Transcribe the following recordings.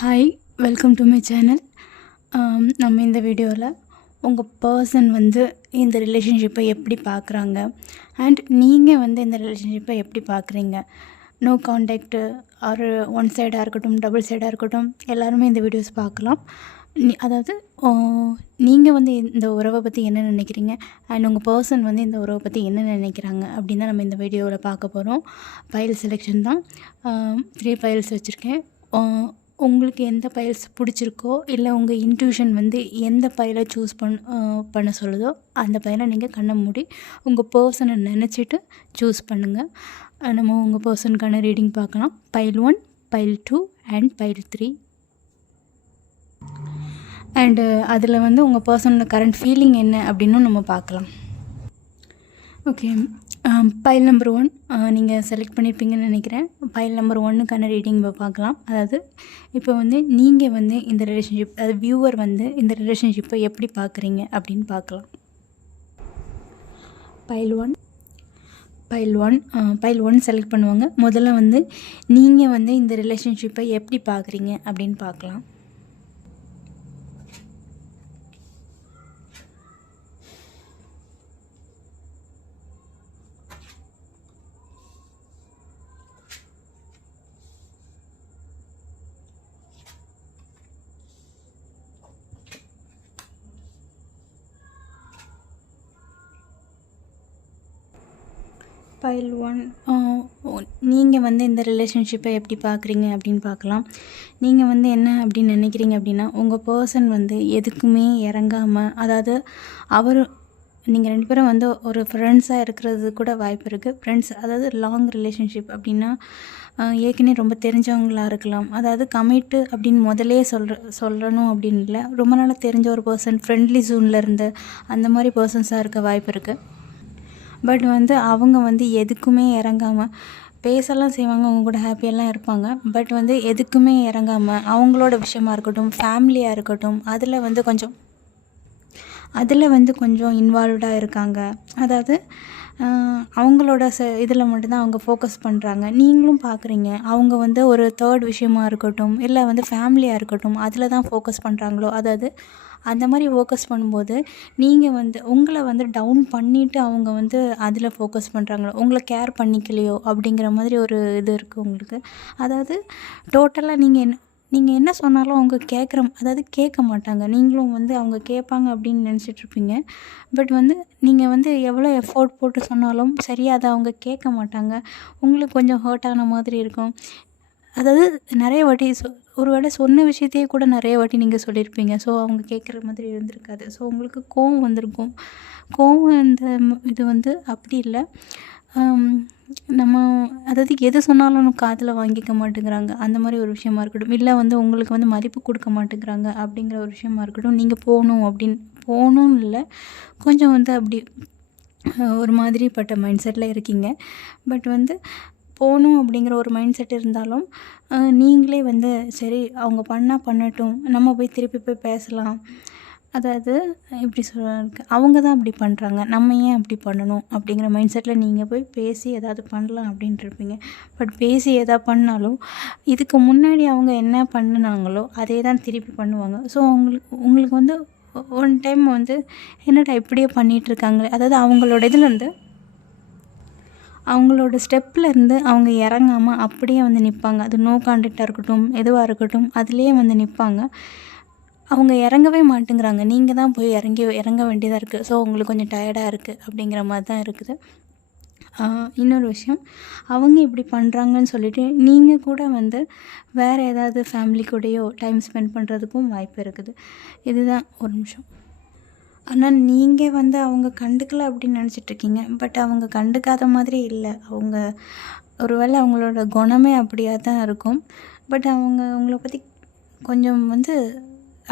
Hi, welcome to my channel. நம்ம இந்த வீடியோவில் உங்கள் பர்சன் வந்து இந்த ரிலேஷன்ஷிப்பை எப்படி பார்க்குறாங்க அண்ட் நீங்கள் வந்து இந்த ரிலேஷன்ஷிப்பை எப்படி பார்க்குறீங்க, நோ கான்டாக்டு ஆர் ஒன் சைடாக இருக்கட்டும் டபுள் சைடாக இருக்கட்டும் எல்லாருமே இந்த வீடியோஸ் பார்க்கலாம். அதாவது நீங்கள் வந்து இந்த உறவை பற்றி என்ன நினைக்கிறீங்க அண்ட் உங்கள் பர்சன் வந்து இந்த உறவை பற்றி என்ன நினைக்கிறாங்க அப்படின்னு தான் நம்ம இந்த வீடியோவில் பார்க்க போகிறோம். ஃபைல் செலெக்ஷன் தான். 3 ஃபைல்ஸ் வச்சுருக்கேன். உங்களுக்கு எந்த ஃபைல்ஸ் பிடிச்சிருக்கோ இல்லை உங்கள் இன்ட்யூஷன் வந்து எந்த ஃபைலை சூஸ் பண்ண சொல்லுதோ அந்த ஃபைலை நீங்கள் கண்ணை மூடி உங்கள் பர்சனை நினச்சிட்டு சூஸ் பண்ணுங்கள். நம்ம உங்கள் பர்சனுக்கான ரீடிங் பார்க்கலாம். File 1, file 2 and file 3. And அதில் வந்து உங்கள் பர்சனோட கரண்ட் ஃபீலிங் என்ன அப்படின்னும் நம்ம பார்க்கலாம். ஓகே, ஃபைல் நம்பர் 1 நீங்கள் செலக்ட் பண்ணியிருப்பீங்கன்னு நினைக்கிறேன். ஃபைல் நம்பர் 1க்கான ரீடிங் இப்போ பார்க்கலாம். அதாவது இப்போ வந்து நீங்கள் வந்து இந்த ரிலேஷன்ஷிப், அதாவது வியூவர் வந்து இந்த ரிலேஷன்ஷிப்பை எப்படி பார்க்குறீங்க அப்படின்னு பார்க்கலாம். ஃபைல் 1 செலக்ட் பண்ணுவாங்க. முதல்ல வந்து நீங்கள் வந்து இந்த ரிலேஷன்ஷிப்பை எப்படி பார்க்குறீங்க அப்படின்னு பார்க்கலாம். ஃபைல் 1 நீங்கள் வந்து இந்த ரிலேஷன்ஷிப்பை எப்படி பார்க்குறீங்க அப்படின்னு பார்க்கலாம். நீங்கள் வந்து என்ன அப்படின்னு நினைக்கிறீங்க அப்படின்னா, உங்கள் பர்சன் வந்து எதுக்குமே இறங்காமல், அதாவது நீங்கள் 2 பேரும் வந்து ஒரு ஃப்ரெண்ட்ஸாக இருக்கிறது கூட வாய்ப்பு இருக்குது. ஃப்ரெண்ட்ஸ் அதாவது லாங் ரிலேஷன்ஷிப் அப்படின்னா ஏற்கனவே ரொம்ப தெரிஞ்சவங்களாக இருக்கலாம். அதாவது கமிட்டு அப்படின்னு முதலே சொல்லணும் அப்படின்னு இல்லை, ரொம்ப நாளாக தெரிஞ்ச ஒரு பர்சன் ஃப்ரெண்ட்லி ஜோனில் இருந்து அந்த மாதிரி பர்சன்ஸாக இருக்க வாய்ப்பு இருக்குது. பட் வந்து அவங்க வந்து எதுக்குமே இறங்காமல் பேசலாம் செய்வாங்க, அவங்க கூட ஹாப்பியெல்லாம் இருப்பாங்க. பட் வந்து எதுக்குமே இறங்காமல் அவங்களோட விஷயமா இருக்கட்டும், ஃபேமிலியாக இருக்கட்டும், அதில் வந்து கொஞ்சம் இன்வால்வ்டாக இருக்காங்க. அதாவது அவங்களோட இதில் மட்டும்தான் அவங்க ஃபோக்கஸ் பண்ணுறாங்க. நீங்களும் பார்க்குறீங்க அவங்க வந்து ஒரு தேர்ட் விஷயமா இருக்கட்டும் இல்லை வந்து ஃபேமிலியாக இருக்கட்டும் அதில் தான் ஃபோக்கஸ் பண்ணுறாங்களோ, அதாவது அந்த மாதிரி ஃபோக்கஸ் பண்ணும்போது நீங்கள் வந்து உங்களை வந்து டவுன் பண்ணிவிட்டு அவங்க வந்து அதில் ஃபோக்கஸ் பண்ணுறாங்களோ, உங்களை கேர் பண்ணிக்கலையோ அப்படிங்கிற மாதிரி ஒரு இது இருக்குது உங்களுக்கு. அதாவது டோட்டலாக நீங்கள் என்ன சொன்னாலும் அவங்க அதாவது கேட்க மாட்டாங்க. நீங்களும் வந்து அவங்க கேட்பாங்க அப்படின்னு நினச்சிட்ருப்பீங்க. பட் வந்து நீங்கள் வந்து எவ்வளோ எஃபோர்ட் போட்டு சொன்னாலும் சரியாக அதை அவங்க கேட்க மாட்டாங்க. உங்களுக்கு கொஞ்சம் ஹர்ட் ஆன மாதிரி இருக்கும். அதாவது நிறைய வாட்டி ஒரு வேளை சொன்ன விஷயத்தையே கூட நிறைய வாட்டி நீங்கள் சொல்லியிருப்பீங்க. ஸோ அவங்க கேட்குற மாதிரி இருந்திருக்காது. ஸோ உங்களுக்கு கோவம் வந்திருக்கும். இந்த இது வந்து அப்படி இல்லை, நம்ம அதாவது எது சொன்னாலும் காதில் வாங்கிக்க மாட்டேங்கிறாங்க அந்த மாதிரி ஒரு விஷயமா இருக்கட்டும், இல்லை வந்து உங்களுக்கு வந்து மதிப்பு கொடுக்க மாட்டேங்கிறாங்க அப்படிங்கிற ஒரு விஷயமா இருக்கட்டும், நீங்கள் போகணும்னு இல்லை, கொஞ்சம் வந்து அப்படி ஒரு மாதிரிப்பட்ட மைண்ட் செட்டில் இருக்கீங்க. பட் வந்து போகணும் அப்படிங்கிற ஒரு மைண்ட் செட் இருந்தாலும் நீங்களே வந்து சரி அவங்க பண்ணட்டும், நம்ம திருப்பி போய் பேசலாம். அதாவது எப்படி சொல்கிறதுக்கு, அவங்க தான் அப்படி பண்ணுறாங்க, நம்ம ஏன் அப்படி பண்ணணும் அப்படிங்கிற மைண்ட் செட்டில் நீங்கள் போய் பேசி எதாவது பண்ணலாம் அப்படின்ட்டு இருப்பீங்க. பட் பேசி எதாவது பண்ணாலும் இதுக்கு முன்னாடி அவங்க என்ன பண்ணினாங்களோ அதே தான் திருப்பி பண்ணுவாங்க. ஸோ உங்களுக்கு வந்து ஒன் டைம் வந்து என்னடா இப்படியே பண்ணிகிட்ருக்காங்களே, அதாவது அவங்களோட ஸ்டெப்லேருந்து அவங்க இறங்காமல் அப்படியே வந்து நிற்பாங்க. அது நோ கான்டாக்டாக இருக்கட்டும் எதுவாக இருக்கட்டும் அதுலேயே வந்து நிற்பாங்க. அவங்க இறங்கவே மாட்டேங்கிறாங்க. நீங்கள் தான் போய் இறங்க வேண்டியதாக இருக்குது. ஸோ உங்களுக்கு கொஞ்சம் டயர்டாக இருக்குது அப்படிங்கிற மாதிரி தான் இருக்குது. இன்னொரு விஷயம், அவங்க இப்படி பண்ணுறாங்கன்னு சொல்லிவிட்டு நீங்கள் கூட வந்து வேறு ஏதாவது ஃபேமிலி கூடயோ டைம் ஸ்பெண்ட் பண்ணுறதுக்கும் வாய்ப்பு இருக்குது. இதுதான் ஒரு நிமிஷம். ஆனால் நீங்கள் வந்து அவங்க கண்டுக்கலை அப்படின்னு நினச்சிட்ருக்கீங்க. பட் அவங்க கண்டுக்காத மாதிரி இல்லை. அவங்க ஒரு வேளை அவங்களோட குணமே அப்படியாக தான் இருக்கும். பட் அவங்க உங்களை பற்றி கொஞ்சம் வந்து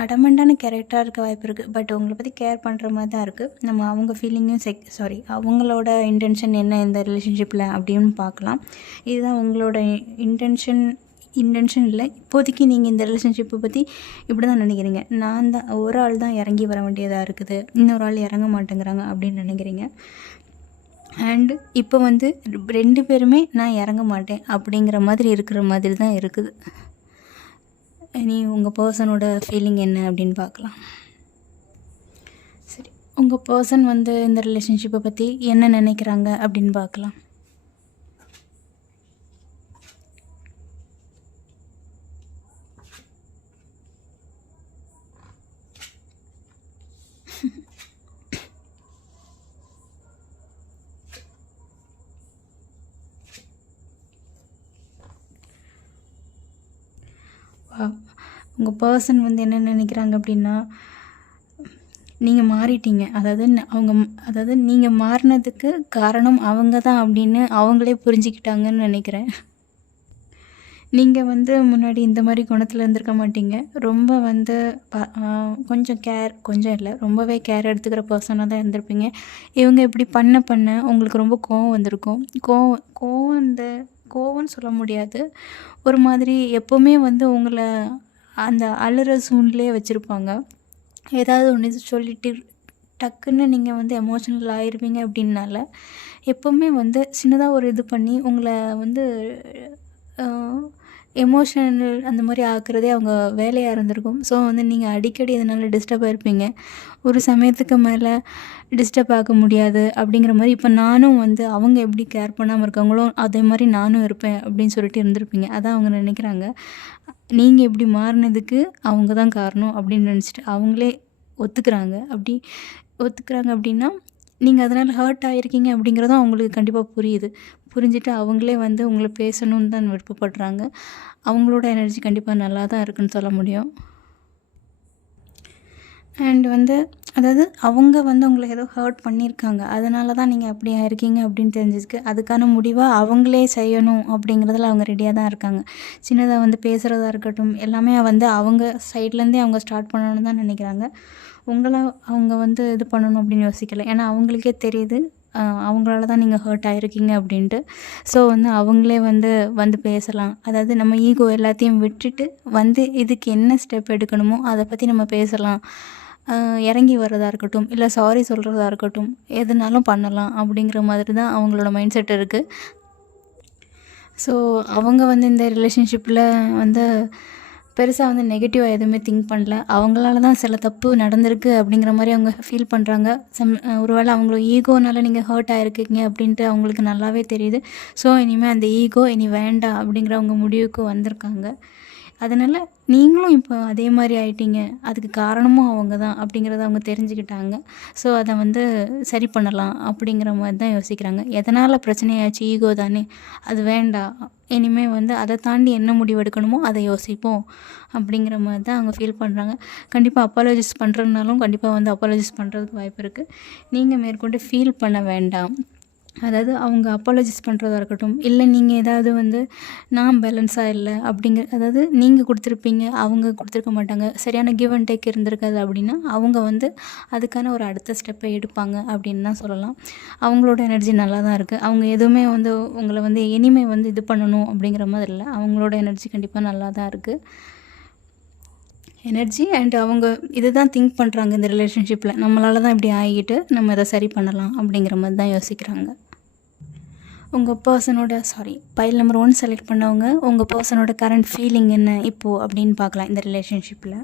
அடமெண்டான கேரக்டராக இருக்க வாய்ப்பு இருக்குது. பட் உங்களை பற்றி கேர் பண்ணுற மாதிரி தான் இருக்குது. நம்ம அவங்க ஃபீலிங்கையும் அவங்களோட இன்டென்ஷன் என்ன இந்த ரிலேஷன்ஷிப்பில் அப்படின்னு பார்க்கலாம். இதுதான் உங்களோட இன்டென்ஷன் இல்லை. இப்போதைக்கு நீங்கள் இந்த ரிலேஷன்ஷிப்பை பற்றி இப்படி தான் நினைக்கிறீங்க. ஒரு ஆள் தான் இறங்கி வர வேண்டியதாக இருக்குது, இன்னொரு ஆள் இறங்க மாட்டேங்கிறாங்க அப்படின்னு நினைக்கிறீங்க. அண்டு இப்போ வந்து 2 பேருமே நான் இறங்க மாட்டேன் அப்படிங்கிற மாதிரி இருக்கிற மாதிரி தான் இருக்குது. இனி உங்கள் பர்சனோட ஃபீலிங் என்ன அப்படின்னு பார்க்கலாம். சரி, உங்கள் பர்சன் வந்து இந்த ரிலேஷன்ஷிப்பை பற்றி என்ன நினைக்கிறாங்க அப்படின்னு பார்க்கலாம். உங்கள் பர்சன் வந்து என்ன நினைக்கிறாங்க அப்படின்னா, நீங்கள் மாறிட்டீங்க. அதாவது நீங்கள் மாறினதுக்கு காரணம் அவங்க தான் அப்படின்னு அவங்களே புரிஞ்சுக்கிட்டாங்கன்னு நினைக்கிறேன். நீங்கள் வந்து முன்னாடி இந்த மாதிரி குணத்தில் இருந்திருக்க மாட்டீங்க. ரொம்ப வந்து கொஞ்சம் இல்லை, ரொம்பவே கேர் எடுத்துக்கிற பர்சனாக தான் இருந்திருப்பீங்க. இவங்க இப்படி பண்ண உங்களுக்கு ரொம்ப கோவம் வந்திருக்கும். கோவம்னு சொல்ல முடியாது, ஒரு மாதிரி எப்போவுமே வந்து உங்களை அந்த அழுகிற சூழ்நிலையே வச்சுருப்பாங்க. ஏதாவது ஒன்று சொல்லிட்டு டக்குன்னு நீங்கள் வந்து எமோஷ்னல் ஆயிடுவீங்க அப்படின்னால எப்போவுமே வந்து சின்னதாக ஒரு இது பண்ணி உங்களை வந்து எமோஷனல் அந்த மாதிரி ஆக்குறதே அவங்க வேலையாக இருந்திருக்கும். ஸோ வந்து நீங்கள் அடிக்கடி இதனால் டிஸ்டர்ப் ஆகிருப்பீங்க. ஒரு சமயத்துக்கு மேலே டிஸ்டர்ப் ஆக முடியாது அப்படிங்கிற மாதிரி இப்போ நானும் வந்து அவங்க எப்படி கேர் பண்ணாமல் இருக்காங்களோ அதே மாதிரி நானும் இருப்பேன் அப்படின்னு சொல்லிட்டு இருந்திருப்பீங்க. அதான் அவங்க நினைக்கிறாங்க. நீங்கள் இப்படி மாறினதுக்கு அவங்க தான் காரணம் அப்படின்னு நினச்சிட்டு அவங்களே ஒத்துக்கிறாங்க. அப்படின்னா நீங்கள் அதனால் ஹர்ட் ஆகிருக்கீங்க அப்படிங்கிறதும் அவங்களுக்கு கண்டிப்பாக புரிஞ்சுட்டு அவங்களே வந்து உங்களை பேசணுன்னு தான் விருப்பப்படுறாங்க. அவங்களோட எனர்ஜி கண்டிப்பாக நல்லா தான் இருக்குன்னு சொல்ல முடியும். அண்ட் வந்து அதாவது அவங்க வந்து உங்களை ஏதோ ஹர்ட் பண்ணியிருக்காங்க, அதனால தான் நீங்கள் அப்படி ஆயிருக்கீங்க அப்படின்னு தெரிஞ்சதுக்கு அதுக்கான முடிவாக அவங்களே செய்யணும் அப்படிங்கிறதுல அவங்க ரெடியாக தான் இருக்காங்க. சின்னதாக வந்து பேசுகிறதா இருக்கட்டும் எல்லாமே வந்து அவங்க சைட்லேருந்தே அவங்க ஸ்டார்ட் பண்ணணும்னு தான் நினைக்கிறாங்க. அவங்க வந்து இது பண்ணணும் அப்படின்னு யோசிக்கலை. ஏன்னா அவங்களுக்கே தெரியுது அவங்களால தான் நீங்கள் ஹர்ட் ஆகிருக்கீங்க அப்படின்ட்டு. ஸோ வந்து அவங்களே வந்து பேசலாம். அதாவது நம்ம ஈகோ எல்லாத்தையும் விட்டுட்டு வந்து இதுக்கு என்ன ஸ்டெப் எடுக்கணுமோ அதை பற்றி நம்ம பேசலாம். இறங்கி வர்றதா இருக்கட்டும், இல்லை சாரி சொல்கிறதா இருக்கட்டும், எதுனாலும் பண்ணலாம் அப்படிங்கிற மாதிரி தான் அவங்களோட மைண்ட் செட் இருக்குது. ஸோ அவங்க வந்து இந்த ரிலேஷன்ஷிப்பில் வந்து பெருசாக வந்து நெகட்டிவாக எதுவுமே திங்க் பண்ணல. அவங்களால தான் சில தப்பு நடந்திருக்கு அப்படிங்கிற மாதிரி அவங்க ஃபீல் பண்ணுறாங்க. ஒருவேளை அவங்களோட ஈகோனால நீங்கள் ஹர்ட் ஆகிருக்கீங்க அப்படின்ட்டு அவங்களுக்கு நல்லாவே தெரியுது. ஸோ இனிமேல் அந்த ஈகோ இனி வேண்டாம் அப்படிங்கிற அவங்க முடிவுக்கு வந்திருக்காங்க. அதனால் நீங்களும் இப்போ அதே மாதிரி ஆயிட்டீங்க, அதுக்கு காரணமும் அவங்க தான் அப்படிங்கிறத அவங்க தெரிஞ்சுக்கிட்டாங்க. ஸோ அதை வந்து சரி பண்ணலாம் அப்படிங்கிற மாதிரி தான் யோசிக்கிறாங்க. எதனால் பிரச்சனையாச்சு, ஈகோ தானே, அது வேண்டாம், இனிமேல் வந்து அதை தாண்டி என்ன முடிவு எடுக்கணுமோ அதை யோசிப்போம் அப்படிங்கிற மாதிரி தான் அவங்க ஃபீல் பண்ணுறாங்க. கண்டிப்பாக அப்பாலஜைஸ் பண்ணுறதுனாலும் கண்டிப்பாக வந்து அப்பாலஜைஸ் பண்ணுறதுக்கு வாய்ப்பு இருக்குது. நீங்கள் மேற்கொண்டு ஃபீல் பண்ண வேண்டாம். அதாவது அவங்க அப்பாலஜைஸ் பண்ணுறதா இருக்கட்டும், இல்லை நீங்கள் ஏதாவது வந்து நான் பேலன்ஸாக இல்லை அதாவது நீங்கள் கொடுத்துருப்பீங்க, அவங்க கொடுத்துருக்க மாட்டாங்க, சரியான கிவ் அண்ட் டேக் இருந்திருக்காது அப்படின்னா அவங்க வந்து அதுக்கான ஒரு அடுத்த ஸ்டெப்பை எடுப்பாங்க அப்படின்னு தான் சொல்லலாம். அவங்களோட எனர்ஜி நல்லா தான் இருக்குது. அவங்க எதுவுமே வந்து உங்களை வந்து இனிமேல் வந்து இது பண்ணணும் அப்படிங்கிற மாதிரி இல்லை. அவங்களோட எனர்ஜி கண்டிப்பாக நல்லா தான் இருக்குது. எனர்ஜி அண்ட் அவங்க இதுதான் திங்க் பண்ணுறாங்க இந்த ரிலேஷன்ஷிப்பில், நம்மளால தான் இப்படி ஆகிட்டு நம்ம இதை சரி பண்ணலாம் அப்படிங்கிற மாதிரி தான் யோசிக்கிறாங்க. உங்கள் பர்சனோட பைல் நம்பர் 1 செலக்ட் பண்ணவங்க உங்கள் பர்சனோட கரண்ட் ஃபீலிங் என்ன இப்போது அப்படின்னு பார்க்கலாம் இந்த ரிலேஷன்ஷிப்பில்.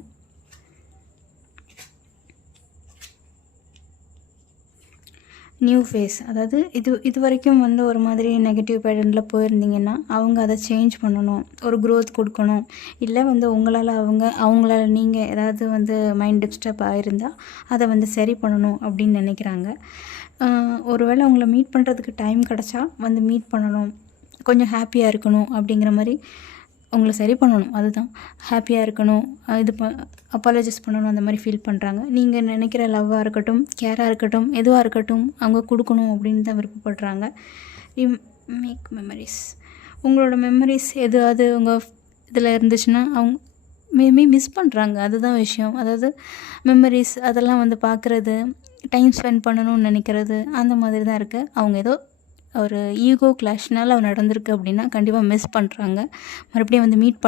நியூ ஃபேஸ், அதாவது இது வரைக்கும் வந்து ஒரு மாதிரி நெகட்டிவ் பேட்டர்னில் போயிருந்தீங்கன்னா அவங்க அதை சேஞ்ச் பண்ணணும், ஒரு க்ரோத் கொடுக்கணும், இல்லை வந்து அவங்களால நீங்கள் ஏதாவது வந்து மைண்ட் டிஸ்டர்ப் ஆகிருந்தால் அதை வந்து சரி பண்ணணும் அப்படின்னு நினைக்கிறாங்க. ஒருவேளை அவங்கள மீட் பண்ணுறதுக்கு டைம் கிடச்சா வந்து மீட் பண்ணணும், கொஞ்சம் ஹாப்பியாக இருக்கணும் அப்படிங்கிற மாதிரி உங்களை சரி பண்ணணும். அதுதான் ஹாப்பியாக இருக்கணும், அப்பாலஜைஸ் பண்ணணும், அந்த மாதிரி ஃபீல் பண்ணுறாங்க. நீங்கள் நினைக்கிற லவ்வாக இருக்கட்டும், கேராக இருக்கட்டும், எதுவாக இருக்கட்டும் அவங்க கொடுக்கணும் அப்படின்னு தான் விருப்பப்படுறாங்க. மேக் மெமரிஸ், உங்களோட மெமரிஸ் எதாவது உங்கள் இதில் இருந்துச்சுன்னா அவங்க மேபி மிஸ் பண்ணுறாங்க. அதுதான் விஷயம். அதாவது மெமரிஸ் அதெல்லாம் வந்து பார்க்குறது, டைம் ஸ்பெண்ட் பண்ணணும்னு நினைக்கிறது, அந்த மாதிரி தான் இருக்குது. அவங்க ஏதோ ஒரு ஈகோ கிளாஷ்னால் நடந்திருக்கு அப்படின்னா கண்டிப்பாக மிஸ் பண்ணுறாங்க. மறுபடியும் வந்து மீட்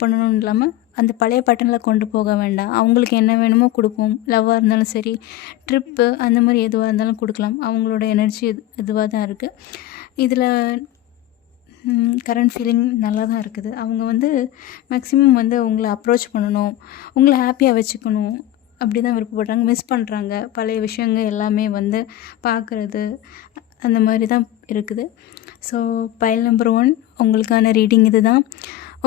பண்ணணும்னு இல்லாமல் அந்த பழைய பேட்டர்னில் கொண்டு போக வேண்டாம். அவங்களுக்கு என்ன வேணுமோ கொடுப்போம். லவ்வாக இருந்தாலும் சரி, ட்ரிப்பு அந்த மாதிரி எதுவாக இருந்தாலும் கொடுக்கலாம். அவங்களோட எனர்ஜி இதுவாக தான் இருக்குது. இதில் கரண்ட் ஃபீலிங் நல்லா தான் இருக்குது. அவங்க வந்து மேக்ஸிமம் வந்து உங்கள அப்ரோச் பண்ணணும், உங்கள ஹாப்பியாக வச்சுக்கணும் அப்படி தான் விருப்பப்படுறாங்க. மிஸ் பண்ணுறாங்க. பழைய விஷயங்கள் எல்லாமே வந்து பார்க்குறது அந்த மாதிரி தான் இருக்குது. ஸோ பைல் நம்பர் 1 உங்களுக்கான ரீடிங் இது தான்.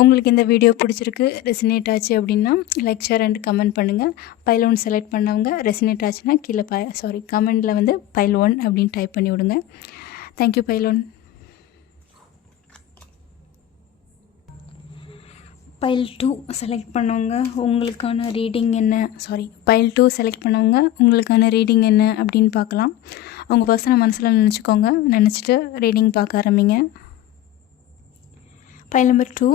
உங்களுக்கு இந்த வீடியோ பிடிச்சிருக்கு, ரெசினேட் ஆச்சு அப்படின்னா லைக், ஷேர் அண்ட் கமெண்ட் பண்ணுங்கள். பைல் 1 செலக்ட் பண்ணவங்க ரெசினேட் ஆச்சுன்னா கீழே கமெண்டில் வந்து பைல் 1 அப்படின்னு டைப் பண்ணி விடுங்க. Thank you file 1. பைல் 2 செலக்ட் பண்ணவங்க உங்களுக்கான ரீடிங் என்ன, பைல் 2 செலக்ட் பண்ணவங்க உங்களுக்கான ரீடிங் என்ன அப்படின்னு பார்க்கலாம். அவங்க பர்சனை மனசில் நினச்சிக்கோங்க. நினச்சிட்டு ரீடிங் பார்க்க ஆரம்பிங்க. பைல் நம்பர் 2,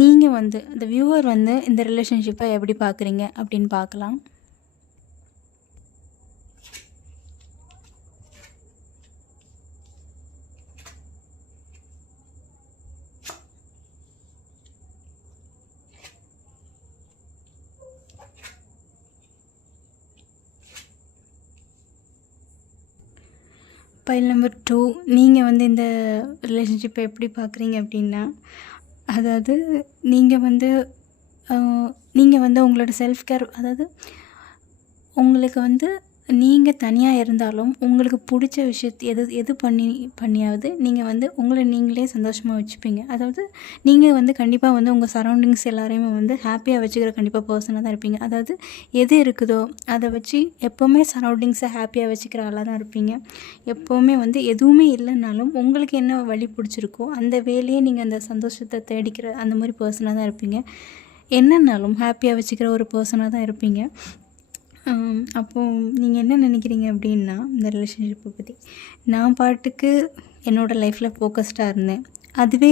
நீங்கள் வந்து இந்த வியூவர் வந்து இந்த ரிலேஷன்ஷிப்பை எப்படி பார்க்குறீங்க அப்படின்னு பார்க்கலாம். பைல் நம்பர் 2, நீங்கள் வந்து இந்த ரிலேஷன்ஷிப்பை எப்படி பார்க்குறீங்க அப்படின்னா, அதாவது நீங்கள் வந்து உங்களோட செல்ஃப் கேர், அதாவது உங்களுக்கு வந்து நீங்கள் தனியாக இருந்தாலும் உங்களுக்கு பிடிச்ச விஷயத்தை எது பண்ணியாவது நீங்கள் வந்து உங்களை நீங்களே சந்தோஷமாக வச்சுப்பீங்க. அதாவது நீங்கள் வந்து கண்டிப்பாக வந்து உங்கள் சரௌண்டிங்ஸ் எல்லாரையுமே வந்து ஹாப்பியாக வச்சுக்கிற கண்டிப்பாக பர்சனாக தான் இருப்பீங்க. அதாவது எது இருக்குதோ அதை வச்சு எப்போவுமே சரௌண்டிங்ஸை ஹாப்பியாக வச்சுக்கிற ஆளாக தான் இருப்பீங்க. எப்போவுமே வந்து எதுவுமே இல்லைனாலும் உங்களுக்கு என்ன வழி பிடிச்சிருக்கோ அந்த வேலையே நீங்கள் அந்த சந்தோஷத்தை தேடிக்கிற அந்த மாதிரி பர்சனாக தான் இருப்பீங்க. என்னன்னாலும் ஹாப்பியாக வச்சுக்கிற ஒரு பர்சனாக தான் இருப்பீங்க. அப்போது நீங்கள் என்ன நினைக்கிறீங்க அப்படின்னா, இந்த ரிலேஷன்ஷிப்பை பற்றி, நான் பாட்டுக்கு என்னோடய லைஃப்பில் ஃபோக்கஸ்டாக இருந்தேன். அதுவே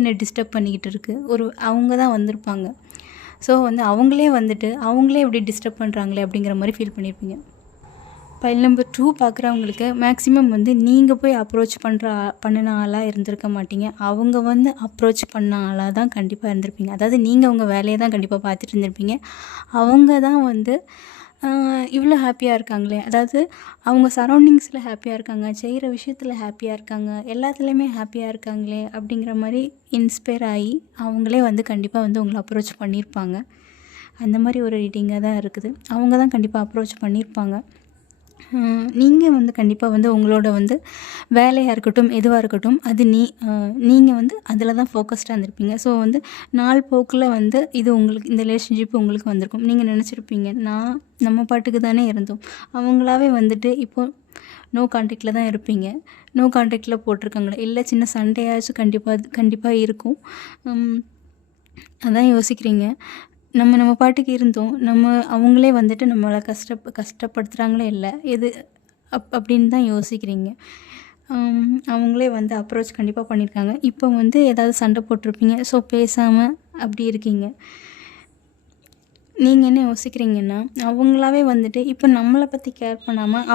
என்னை டிஸ்டர்ப் பண்ணிக்கிட்டு இருக்குது. அவங்க தான் வந்திருப்பாங்க. ஸோ வந்து அவங்களே இப்படி டிஸ்டர்ப் பண்ணுறாங்களே அப்படிங்கிற மாதிரி ஃபீல் பண்ணியிருப்பீங்க. பைல் நம்பர் 2 பார்க்குறவங்களுக்கு மேக்ஸிமம் வந்து நீங்கள் போய் அப்ரோச் பண்ணின ஆளாக இருந்திருக்க மாட்டீங்க. அவங்க வந்து அப்ரோச் பண்ண ஆளாக தான் கண்டிப்பாக இருந்திருப்பீங்க. அதாவது நீங்கள் உங்கள் வேலையை தான் கண்டிப்பாக பார்த்துட்டு இருந்திருப்பீங்க. அவங்க தான் வந்து இவ்வளோ ஹாப்பியாக இருக்காங்களே, அதாவது அவங்க சரௌண்டிங்ஸில் ஹாப்பியாக இருக்காங்க, செய்கிற விஷயத்தில் ஹாப்பியாக இருக்காங்க, எல்லாத்துலேயுமே ஹாப்பியாக இருக்காங்களே அப்படிங்கிற மாதிரி இன்ஸ்பயர் ஆகி அவங்களே வந்து கண்டிப்பாக வந்து உங்களை அப்ரோச் பண்ணியிருப்பாங்க. அந்த மாதிரி ஒரு ரீடிங்காக தான் இருக்குது. அவங்க தான் கண்டிப்பாக அப்ரோச் பண்ணியிருப்பாங்க. நீங்கள் வந்து கண்டிப்பாக வந்து உங்களோட வந்து வேலையாக இருக்கட்டும், எதுவாக இருக்கட்டும், அது நீங்கள் வந்து அதில் தான் ஃபோக்கஸ்டாக இருந்திருப்பீங்க. ஸோ வந்து நாள் போக்கில் வந்து இது உங்களுக்கு இந்த ரிலேஷன்ஷிப் உங்களுக்கு வந்திருக்கும். நீங்கள் நினச்சிருப்பீங்க, நம்ம பாட்டுக்கு தானே இருந்தோம், அவங்களாவே வந்துட்டு இப்போது நோ கான்டாக்டில் தான் இருப்பீங்க. நோ கான்டாக்டில் போட்டிருக்காங்களே, இல்லை சின்ன சண்டையாச்சும் கண்டிப்பாக இருக்கும். அதான் யோசிக்கிறீங்க. நம்ம பாட்டுக்கு இருந்தோம், அவங்களே வந்துட்டு நம்மளை கஷ்டப்படுத்துகிறாங்களே, இல்லை எது அப்படின்னு தான் யோசிக்கிறீங்க. அவங்களே வந்து அப்ரோச் கண்டிப்பாக பண்ணியிருக்காங்க. இப்போ வந்து ஏதாவது சண்டை போட்டிருப்பீங்க. ஸோ பேசாமல் அப்படி இருக்கீங்க. நீங்கள் என்ன யோசிக்கிறீங்கன்னா, அவங்களாவே வந்துட்டு இப்போ நம்மளை பற்றி கேர் பண்ணாமல்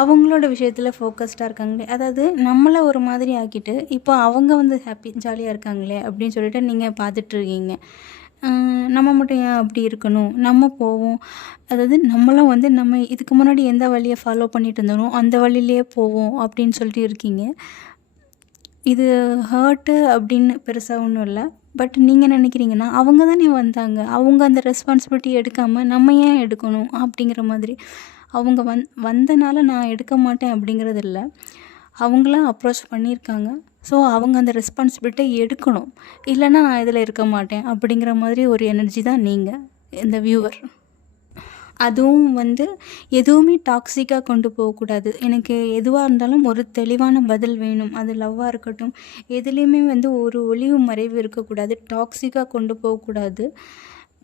அவங்களோட விஷயத்தில் ஃபோக்கஸ்டாக இருக்காங்களே, அதாவது நம்மளை ஒரு மாதிரி ஆக்கிட்டு இப்போ அவங்க வந்து ஜாலியாக இருக்காங்களே அப்படின்னு சொல்லிட்டு நீங்கள் பார்த்துட்ருக்கீங்க. நம்ம மட்டும் ஏன் அப்படி இருக்கணும், நம்ம போவோம், அதாவது நம்மளும் வந்து நம்ம இதுக்கு முன்னாடி எந்த வழியை ஃபாலோ பண்ணிட்டு இருந்தோமோ அந்த வழியிலே போவோம் அப்படின்னு சொல்லிட்டு இருக்கீங்க. இது ஹர்ட்டு அப்படின்னு பெருசாக ஒன்றும் இல்லை. பட் நீங்கள் நினைக்கிறீங்கன்னா, அவங்க தானே வந்தாங்க, அவங்க அந்த ரெஸ்பான்சிபிலிட்டி எடுக்காமல் நம்ம ஏன் எடுக்கணும் அப்படிங்கிற மாதிரி. அவங்க வந்தனால நான் எடுக்க மாட்டேன் அப்படிங்கிறது இல்லை, அவங்களாம் அப்ரோச் பண்ணியிருக்காங்க. ஸோ அவங்க அந்த ரெஸ்பான்சிபிலிட்டியை எடுக்கணும், இல்லைன்னா நான் இதில் இருக்க மாட்டேன் அப்படிங்கிற மாதிரி ஒரு எனர்ஜி தான் நீங்கள், இந்த வியூவர். அதுவும் வந்து எதுவுமே டாக்ஸிக்காக கொண்டு போகக்கூடாது. எனக்கு எதுவாக இருந்தாலும் ஒரு தெளிவான பதில் வேணும். அது லவ்வாக இருக்கட்டும், எதுலேயுமே வந்து ஒரு ஒளிவு மறைவு இருக்கக்கூடாது, டாக்ஸிக்காக கொண்டு போகக்கூடாது.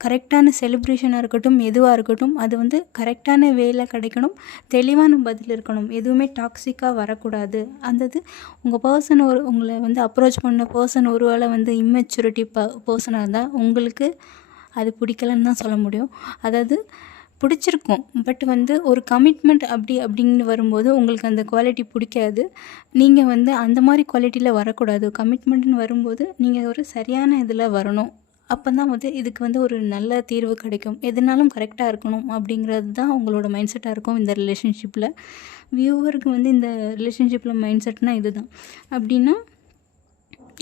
கரெக்டான செலிப்ரேஷனாக இருக்கட்டும், எதுவாக இருக்கட்டும், அது வந்து கரெக்டான வேலை கிடைக்கணும், தெளிவான பதில் இருக்கணும், எதுவுமே டாக்ஸிக்காக வரக்கூடாது. அந்தது உங்கள் பர்சன் உங்களை வந்து அப்ரோச் பண்ண பர்சன் ஒரு வேளை வந்து இம்மெச்சூரிட்டி பர்சனாக இருந்தால் உங்களுக்கு அது பிடிக்கலன்னு தான் சொல்ல முடியும். அதாவது பிடிச்சிருக்கும், பட் வந்து ஒரு கமிட்மெண்ட் அப்படின்னு வரும்போது உங்களுக்கு அந்த குவாலிட்டி பிடிக்காது. நீங்கள் வந்து அந்த மாதிரி குவாலிட்டியில் வரக்கூடாது. கமிட்மெண்ட்னு வரும்போது நீங்கள் ஒரு சரியான இதில் வரணும். அப்போ தான் வந்து இதுக்கு வந்து ஒரு நல்ல தீர்வு கிடைக்கும். எதுனாலும் கரெக்டாக இருக்கணும் அப்படிங்கிறது தான் அவங்களோட மைண்ட் செட்டாக இருக்கும் இந்த ரிலேஷன்ஷிப்பில். வியூவருக்கு வந்து இந்த ரிலேஷன்ஷிப்பில் மைண்ட் செட்னால் இதுதான். அப்படின்னா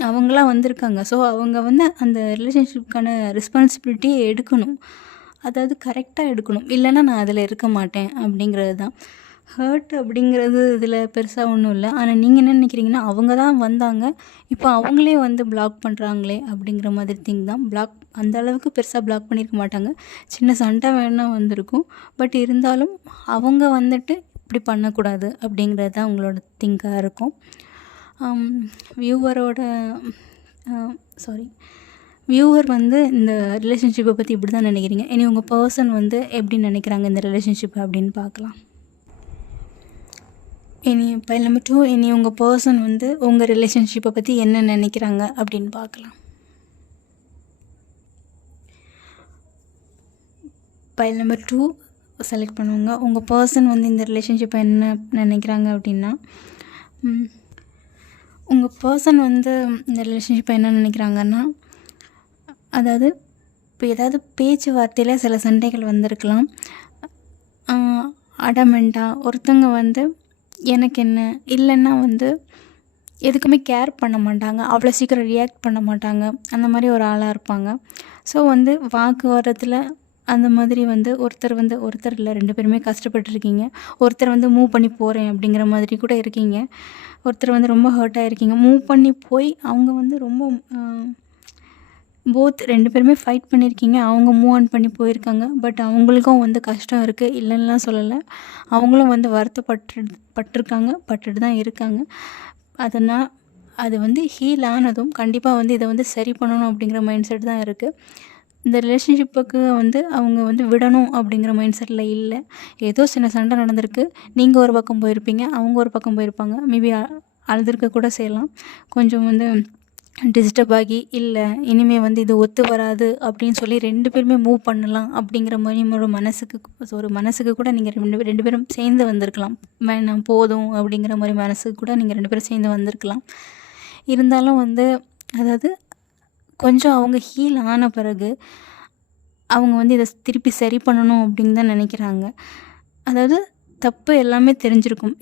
அவங்களா வந்திருக்காங்க. ஸோ அவங்க வந்து அந்த ரிலேஷன்ஷிப்க்கான ரெஸ்பான்சிபிலிட்டியை எடுக்கணும். அதாவது கரெக்டாக எடுக்கணும். இல்லைன்னா நான் அதில் இருக்க மாட்டேன் அப்படிங்கிறது தான். ஹர்ட் அப்படிங்கிறது இதில் பெருசாக ஒன்றும் இல்லை. ஆனால் நீங்கள் என்ன நினைக்கிறீங்கன்னா, அவங்க தான் வந்தாங்க, இப்போ அவங்களே வந்து பிளாக் பண்ணுறாங்களே அப்படிங்கிற மாதிரி திங்க் தான். பிளாக் அந்த அளவுக்கு பெருசாக பிளாக் பண்ணியிருக்க மாட்டாங்க. சின்ன சண்டை வேணா வந்திருக்கும். பட் இருந்தாலும் அவங்க வந்துட்டு இப்படி பண்ணக்கூடாது அப்படிங்கிறது தான் உங்களோட திங்காக இருக்கும். வியூவர் வந்து இந்த ரிலேஷன்ஷிப்பை பற்றி இப்படி தான் நினைக்கிறீங்க. இனி உங்கள் பர்சன் வந்து எப்படி நினைக்கிறாங்க இந்த ரிலேஷன்ஷிப்பை அப்படின்னு பார்க்கலாம். இனி பைல் நம்பர் 2, இனி உங்கள் பர்சன் வந்து உங்கள் ரிலேஷன்ஷிப்பை பற்றி என்ன நினைக்கிறாங்க அப்படின்னு பார்க்கலாம். பைல் நம்பர் 2 செலக்ட் பண்ணுவாங்க. உங்கள் பர்சன் வந்து இந்த ரிலேஷன்ஷிப்பை என்ன நினைக்கிறாங்க அப்படின்னா, உங்கள் பர்சன் வந்து இந்த ரிலேஷன்ஷிப்பை என்ன நினைக்கிறாங்கன்னா, அதாவது இப்போ ஏதாவது பேச்சுவார்த்தையில் சில சண்டைகள் வந்திருக்கலாம். அடமெண்ட்டாக ஒருத்தவங்க வந்து எனக்கு என்ன இல்லைன்னா வந்து எதுக்குமே கேர் பண்ண மாட்டாங்க, அவ்வளோ சீக்கிரம் ரியாக்ட் பண்ண மாட்டாங்க, அந்த மாதிரி ஒரு ஆளாக இருப்பாங்க. ஸோ வந்து வாக்குவாதத்தில் அந்த மாதிரி வந்து ஒருத்தர் இல்லை 2 பேருமே கஷ்டப்பட்டுருக்கீங்க. ஒருத்தர் வந்து மூவ் பண்ணி போகிறேன் அப்படிங்கிற மாதிரி கூட இருக்கீங்க. ஒருத்தர் வந்து ரொம்ப ஹர்ட்டாக இருக்கீங்க. மூவ் பண்ணி போய் அவங்க வந்து ரொம்ப போத் 2 பேருமே ஃபைட் பண்ணியிருக்கீங்க. அவங்க மூவ் ஆன் பண்ணி போயிருக்காங்க. பட் அவங்களுக்கும் வந்து கஷ்டம் இருக்குது, இல்லைன்னுலாம் சொல்லலை. அவங்களும் வந்து பட்டுட்டு தான் இருக்காங்க. அதனால் அது வந்து ஹீல் ஆனதும் கண்டிப்பாக வந்து இதை வந்து சரி பண்ணணும் அப்படிங்கிற மைண்ட் செட் தான் இருக்குது. இந்த ரிலேஷன்ஷிப்புக்கு வந்து அவங்க வந்து விடணும் அப்படிங்கிற மைண்ட் செட்டில் இல்லை. ஏதோ சின்ன சண்டை நடந்திருக்கு. நீங்கள் ஒரு பக்கம் போயிருப்பீங்க, அவங்க ஒரு பக்கம் போயிருப்பாங்க. மேபி அழுதுருக்க கூட செய்யலாம். கொஞ்சம் வந்து டிஸ்டர்ப் ஆகி, இல்லை இனிமேல் வந்து இது ஒத்து வராது அப்படின்னு சொல்லி 2 பேருமே மூவ் பண்ணலாம் அப்படிங்கிற மாதிரி ஒரு மனசுக்கு கூட நீங்கள் 2 பேரும் சேர்ந்து வந்திருக்கலாம். வேணாம் போதும் அப்படிங்கிற மாதிரி மனசுக்கு கூட நீங்கள் 2 பேரும் சேர்ந்து வந்திருக்கலாம். இருந்தாலும் வந்து அதாவது கொஞ்சம் அவங்க ஹீல் ஆன பிறகு அவங்க வந்து இதை திருப்பி சரி பண்ணணும் அப்படின்னு தான் நினைக்கிறாங்க. அதாவது தப்பு எல்லாமே தெரிஞ்சிருக்கும்.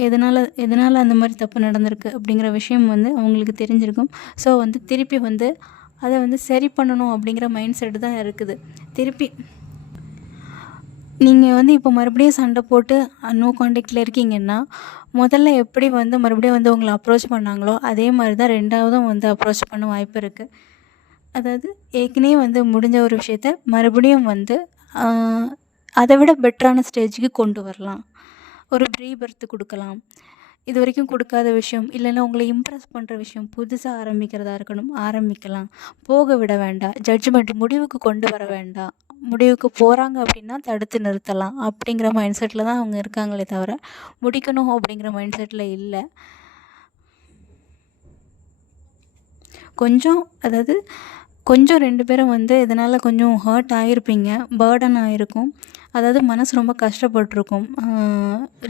எதனால் அந்த மாதிரி தப்பு நடந்திருக்கு அப்படிங்கிற விஷயம் வந்து அவங்களுக்கு தெரிஞ்சிருக்கும். ஸோ வந்து திருப்பி வந்து அதை வந்து சரி பண்ணணும் அப்படிங்கிற மைண்ட் செட்டு தான் இருக்குது. திருப்பி நீங்கள் வந்து இப்போ மறுபடியும் சண்டை போட்டு நோ கான்டாக்டில் இருக்கீங்கன்னா, முதல்ல எப்படி வந்து மறுபடியும் வந்து உங்களை அப்ரோச் பண்ணாங்களோ அதே மாதிரி தான் 2வதும் வந்து அப்ரோச் பண்ண வாய்ப்பு இருக்குது. அதாவது ஏற்கனவே வந்து முடிஞ்ச ஒரு விஷயத்த மறுபடியும் வந்து அதை விட பெட்டரான ஸ்டேஜுக்கு கொண்டு வரலாம். ஒரு ரீபர்த் கொடுக்கலாம். இது வரைக்கும் கொடுக்காத விஷயம், இல்லைன்னா உங்களை இம்ப்ரெஸ் பண்ணுற விஷயம் புதுசாக ஆரம்பிக்கிறதா இருக்கணும், ஆரம்பிக்கலாம். போக விட வேண்டாம். ஜட்ஜ்மெண்ட் முடிவுக்கு கொண்டு வர வேண்டாம். முடிவுக்கு போகிறாங்க அப்படின்னா தடுத்து நிறுத்தலாம் அப்படிங்கிற மைண்ட் செட்டில் தான் அவங்க இருக்காங்களே தவிர முடிக்கணும் அப்படிங்கிற மைண்ட் செட்டில் இல்லை. கொஞ்சம் 2 பேரும் வந்து இதனால் கொஞ்சம் ஹர்ட் ஆகிருப்பீங்க, பேர்டன் ஆகிருக்கும். அதாவது மனசு ரொம்ப கஷ்டப்பட்டிருக்கும்.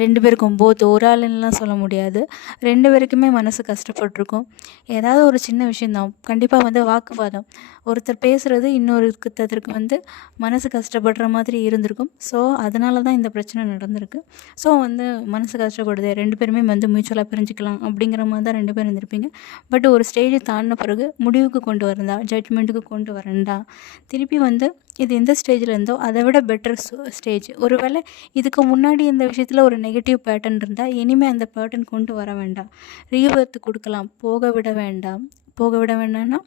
2 பேருக்கும் போத் ஒரு ஆளுன்னெலாம் சொல்ல முடியாது. 2 பேருக்குமே மனசு கஷ்டப்பட்டிருக்கும். ஏதாவது ஒரு சின்ன விஷயந்தான், கண்டிப்பாக வந்து வாக்குவாதம். ஒருத்தர் பேசுகிறது இன்னொருத்தருக்கு வந்து மனசு கஷ்டப்படுற மாதிரி இருந்திருக்கும். ஸோ அதனால தான் இந்த பிரச்சனை நடந்திருக்கு. ஸோ வந்து மனசு கஷ்டப்படுது, 2 பேருமே வந்து மியூச்சுவலாக பிரிஞ்சுக்கலாம் அப்படிங்கிற மாதிரி தான் 2 பேரும் இருந்திருப்பீங்க. பட் ஒரு ஸ்டேஜ் தாண்டின பிறகு முடிவுக்கு கொண்டு வரண்டா, ஜட்ஜ்மெண்ட்டுக்கு கொண்டு வரண்டா, திருப்பி வந்து இது எந்த ஸ்டேஜில் இருந்தோ அதை விட பெட்டர் ஸ்டேஜ். ஒருவேளை இதுக்கு முன்னாடி இந்த விஷயத்தில் ஒரு நெகட்டிவ் பேட்டர்ன் இருந்தால் இனிமேல் அந்த பேட்டர்ன் கொண்டு வர வேண்டாம். ரீபர்த் கொடுக்கலாம். போக விட வேண்டாம்னா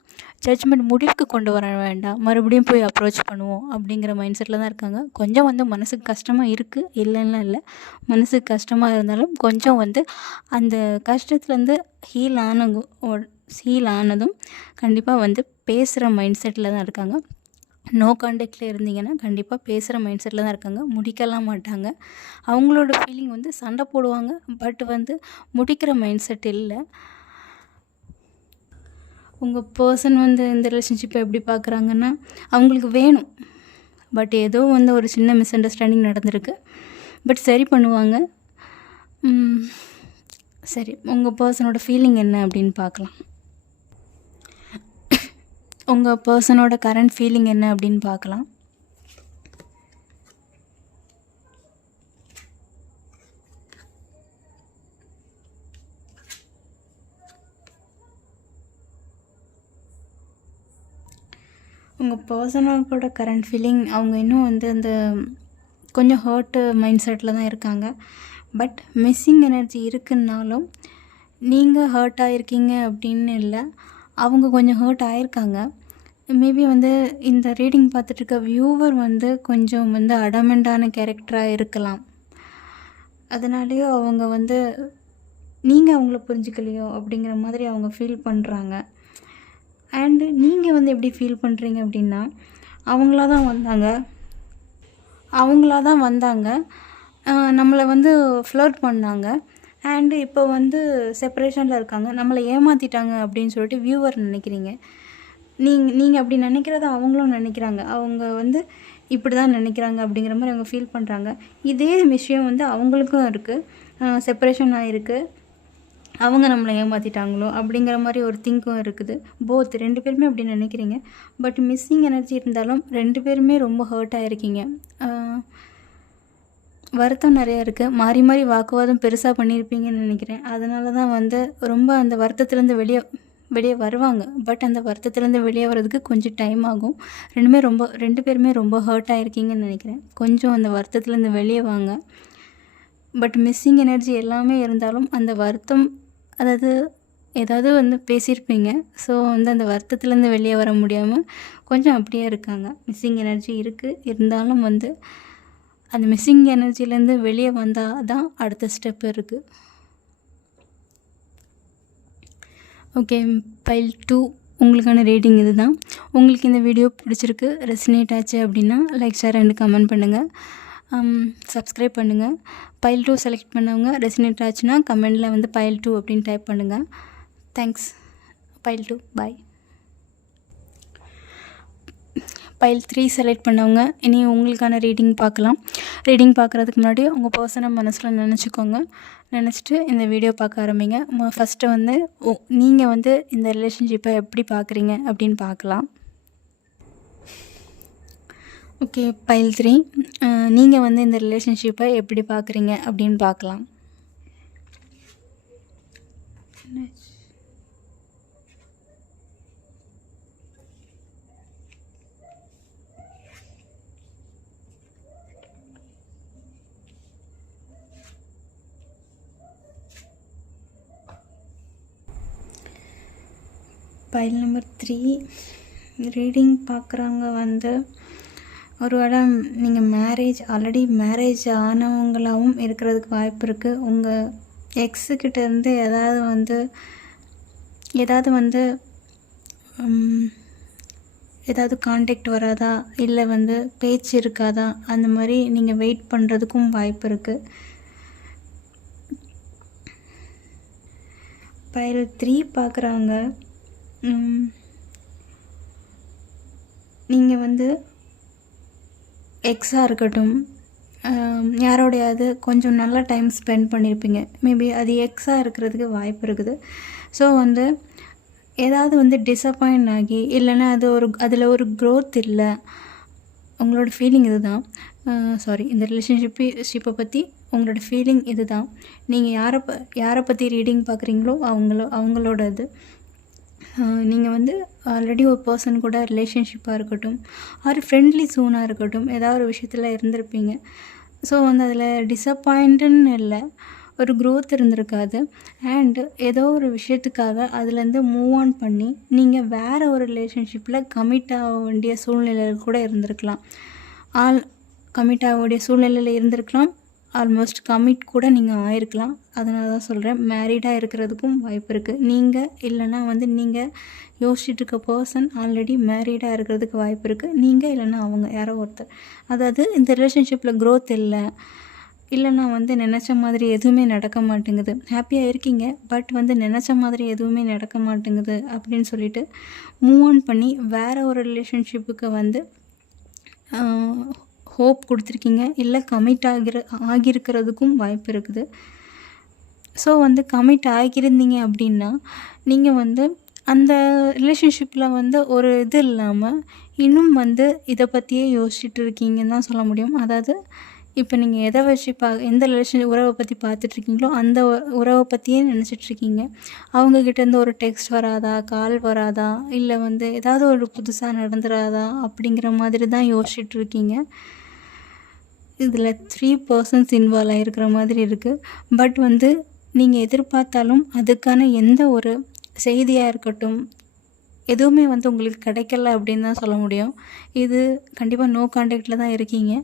ஜட்ஜ்மெண்ட் முடிவுக்கு கொண்டு வர வேண்டாம். மறுபடியும் போய் அப்ரோச் பண்ணுவோம் அப்படிங்கிற மைண்ட் செட்டில் தான் இருக்காங்க. கொஞ்சம் வந்து மனசுக்கு கஷ்டமாக இருக்குது, இல்லைன்னா இல்லை. மனசுக்கு கஷ்டமாக இருந்தாலும் கொஞ்சம் வந்து அந்த கஷ்டத்துலேருந்து ஹீல் ஆனதும் கண்டிப்பாக வந்து பேசுகிற மைண்ட் செட்டில் தான் இருக்காங்க. நோ கான்டாக்டில் இருந்தீங்கன்னா கண்டிப்பாக பேசுகிற மைண்ட் செட்டில் தான் இருக்காங்க. முடிக்கலாம் மாட்டாங்க. அவங்களோட ஃபீலிங் வந்து சண்டை போடுவாங்க, பட் வந்து முடிக்கிற மைண்ட் செட் இல்லை. உங்கள் பர்சன் வந்து இந்த ரிலேஷன்ஷிப்பை எப்படி பார்க்குறாங்கன்னா, அவங்களுக்கு வேணும், பட் ஏதோ வந்து ஒரு சின்ன மிஸ் அண்டர்ஸ்டாண்டிங் நடந்திருக்கு. பட் சரி பண்ணுவாங்க. சரி, உங்கள் பர்சனோட ஃபீலிங் என்ன அப்படின்னு பார்க்கலாம். உங்கள் பர்சனோட கரண்ட் ஃபீலிங் என்ன அப்படின்னு பார்க்கலாம். உங்கள் பர்சனோட கரண்ட் ஃபீலிங் அவங்க இன்னும் வந்து அந்த கொஞ்சம் ஹர்ட்டு மைண்ட் செட்டில் தான் இருக்காங்க. பட் மிஸ்ஸிங் எனர்ஜி இருக்குன்னாலும் நீங்கள் ஹர்ட் ஆகிருக்கீங்க அப்படின்னு இல்லை, அவங்க கொஞ்சம் ஹர்ட் ஆகிருக்காங்க. மேபி வந்து இந்த ரீடிங் பார்த்துட்ருக்க வியூவர் வந்து கொஞ்சம் வந்து அடமெண்டான கேரக்டராக இருக்கலாம். அதனாலேயோ அவங்க வந்து நீங்கள் அவங்கள புரிஞ்சுக்கலையோ அப்படிங்கிற மாதிரி அவங்க ஃபீல் பண்ணுறாங்க. அண்டு நீங்கள் வந்து எப்படி ஃபீல் பண்ணுறீங்க அப்படின்னா, அவங்களா தான் வந்தாங்க, நம்மளை வந்து ஃப்ளர்ட் பண்ணாங்க. அண்டு இப்போ வந்து செப்பரேஷனில் இருக்காங்க, நம்மளை ஏமாற்றிட்டாங்க அப்படின்னு சொல்லிட்டு வியூவர் நினைக்கிறீங்க. நீங்கள் அப்படி நினைக்கிறத அவங்களும் நினைக்கிறாங்க. அவங்க வந்து இப்படி தான் நினைக்கிறாங்க அப்படிங்கிற மாதிரி அவங்க ஃபீல் பண்ணுறாங்க. இதே விஷயம் வந்து அவங்களுக்கும் இருக்குது, செப்பரேஷன் ஆகிருக்கு, அவங்க நம்மளை ஏமாற்றிட்டாங்களோ அப்படிங்கிற மாதிரி ஒரு திங்க்கும் இருக்குது. போத் 2 பேருமே அப்படி நினைக்கிறீங்க. பட் மிஸ்ஸிங் எனர்ஜி இருந்தாலும் 2 பேருமே ரொம்ப ஹர்ட் ஆகிருக்கீங்க. வருத்தம் நிறையா இருக்குது. மாறி மாறி வாக்குவாதம் பெருசாக பண்ணியிருப்பீங்கன்னு நினைக்கிறேன். அதனால தான் வந்து ரொம்ப அந்த வருத்தத்துலேருந்து வெளியே வருவாங்க. பட் அந்த வருத்தத்துலேருந்து வெளியே வர்றதுக்கு கொஞ்சம் டைம் ஆகும். 2 பேருமே ரொம்ப ஹர்ட் ஆகிருக்கீங்கன்னு நினைக்கிறேன். கொஞ்சம் அந்த வருத்தத்துலேருந்து வெளியே வாங்க. பட் மிஸ்ஸிங் எனர்ஜி எல்லாமே இருந்தாலும் அந்த வருத்தம், அதாவது ஏதாவது வந்து பேசியிருப்பீங்க. ஸோ வந்து அந்த வருத்தத்துலேருந்து வெளியே வர முடியாமல் கொஞ்சம் அப்படியே இருக்காங்க. மிஸ்ஸிங் எனர்ஜி இருக்குது, இருந்தாலும் வந்து அந்த மிஸ்ஸிங் எனர்ஜிலேருந்து வெளியே வந்தால் தான் அடுத்த ஸ்டெப் இருக்குது. ஓகே, பைல் 2 உங்களுக்கான ரீடிங் இது தான். உங்களுக்கு இந்த வீடியோ பிடிச்சிருக்கு, ரெசினேட் ஆச்சு அப்படின்னா லைக், ஷேர் அண்ட் கமெண்ட் பண்ணுங்கள். சப்ஸ்கிரைப் பண்ணுங்கள். பைல் 2 செலக்ட் பண்ணவங்க ரெசினேட் ஆச்சுன்னா கமெண்டில் வந்து பைல் 2 அப்படின்னு டைப் பண்ணுங்கள். தேங்க்ஸ். பைல் 2 பாய். பைல் 3 செலக்ட் பண்ணவங்க இனி உங்களுக்கான ரீடிங் பார்க்கலாம். ரீடிங் பார்க்குறதுக்கு முன்னாடி உங்கள் பர்சனை மனசில் நினச்சிக்கோங்க. நினச்சிட்டு இந்த வீடியோ பார்க்க ஆரம்பிங்க. ஃபஸ்ட்டு வந்து நீங்கள் வந்து இந்த ரிலேஷன்ஷிப்பை எப்படி பார்க்குறீங்க அப்படின்னு பார்க்கலாம். ஓகே, பைல் 3 நீங்கள் வந்து இந்த ரிலேஷன்ஷிப்பை எப்படி பார்க்குறீங்க அப்படின்னு பார்க்கலாம். பைல் நம்பர் 3 ரீடிங் பார்க்குறவங்க வந்து ஒரு இடம் நீங்கள் ஆல்ரெடி மேரேஜ் ஆனவங்களாகவும் இருக்கிறதுக்கு வாய்ப்பு இருக்குது. உங்கள் எக்ஸுக்கிட்டேருந்து ஏதாவது கான்டாக்ட் வராதா, இல்லை வந்து பேச்சு இருக்காதா, அந்த மாதிரி நீங்கள் வெயிட் பண்ணுறதுக்கும் வாய்ப்பு இருக்குது. பைல் 3 பார்க்குறவங்க நீங்கள் வந்து எக்ஸாக இருக்கட்டும், யாரோடையாவது கொஞ்சம் நல்லா டைம் ஸ்பெண்ட் பண்ணியிருப்பீங்க. மேபி அது எக்ஸாக இருக்கிறதுக்கு வாய்ப்பு இருக்குது. ஸோ வந்து ஏதாவது வந்து டிசப்பாயிண்ட் ஆகி, இல்லைன்னா அதில் ஒரு க்ரோத் இல்லை, உங்களோட ஃபீலிங் இது தான். இந்த ரிலேஷன்ஷிப்பை பற்றி உங்களோட ஃபீலிங் இது தான். நீங்கள் யாரை பற்றி ரீடிங் பார்க்குறீங்களோ அவங்களோட இது. நீங்கள் வந்து ஆல்ரெடி ஒரு பர்சன் கூட ரிலேஷன்ஷிப்பாக இருக்கட்டும், ஆர் ஃப்ரெண்ட்லி ஜோனாக இருக்கட்டும், ஏதாவது ஒரு விஷயத்தில் இருந்திருப்பீங்க. ஸோ வந்து அதில் டிசப்பாயிண்ட்டுன்னு இல்லை, ஒரு க்ரோத் இருந்திருக்காது. அண்டு ஏதோ ஒரு விஷயத்துக்காக அதுலேருந்து மூவ் ஆன் பண்ணி நீங்கள் வேறு ஒரு ரிலேஷன்ஷிப்பில் கமிட் ஆக வேண்டிய சூழ்நிலையில் கூட இருந்திருக்கலாம். கமிட் ஆக வேண்டிய சூழ்நிலையில் இருந்திருக்கலாம். ஆல்மோஸ்ட் கமிட் கூட நீங்கள் ஆயிருக்கலாம். அதனால தான் சொல்கிறேன், மேரீடாக இருக்கிறதுக்கும் வாய்ப்பு இருக்குது. நீங்கள் இல்லைன்னா வந்து நீங்கள் யோசிச்சுட்டு இருக்க பர்சன் ஆல்ரெடி மேரீடாக இருக்கிறதுக்கு வாய்ப்பு இருக்குது. நீங்கள் இல்லைன்னா அவங்க யாரோ ஒருத்தர். அதாவது இந்த ரிலேஷன்ஷிப்பில் க்ரோத் இல்லைன்னா வந்து நினச்ச மாதிரி எதுவுமே நடக்க மாட்டேங்குது. ஹாப்பியாக இருக்கீங்க, பட் வந்து நினச்ச மாதிரி எதுவுமே நடக்க மாட்டேங்குது அப்படின்னு சொல்லிட்டு மூவ் ஆன் பண்ணி வேறு ஒரு ரிலேஷன்ஷிப்புக்கு வந்து ஹோப் கொடுத்துருக்கீங்க, இல்லை கமிட் ஆகியிருக்கிறதுக்கும் வாய்ப்பு இருக்குது. ஸோ வந்து கமிட் ஆகியிருந்தீங்க அப்படின்னா நீங்கள் வந்து அந்த ரிலேஷன்ஷிப்பில் வந்து ஒரு இது இல்லாமல் இன்னும் வந்து இதை பற்றியே யோசிச்சுட்டு இருக்கீங்கன்னு தான் சொல்ல முடியும். அதாவது இப்போ நீங்கள் எதை வச்சு எந்த உறவை பற்றி பார்த்துட்ருக்கீங்களோ அந்த உறவை பற்றியே நினச்சிட்ருக்கீங்க. அவங்கக்கிட்டேருந்து ஒரு டெக்ஸ்ட் வராதா, கால் வராதா, இல்லை வந்து ஏதாவது ஒரு புதுசாக நடந்துராதா அப்படிங்கிற மாதிரி தான் யோசிச்சுட்ருக்கீங்க. இதில் 3 பர்சன்ஸ் இன்வால்வ் ஆகிருக்கிற மாதிரி இருக்குது. பட் வந்து நீங்கள் எதிர்பார்த்தாலும் அதுக்கான எந்த ஒரு செய்தியாக இருக்கட்டும், எதுவுமே வந்து உங்களுக்கு கிடைக்கல அப்படின்னு தான் சொல்ல முடியும். இது கண்டிப்பாக நோ கான்டாக்டில் தான் இருக்கீங்க.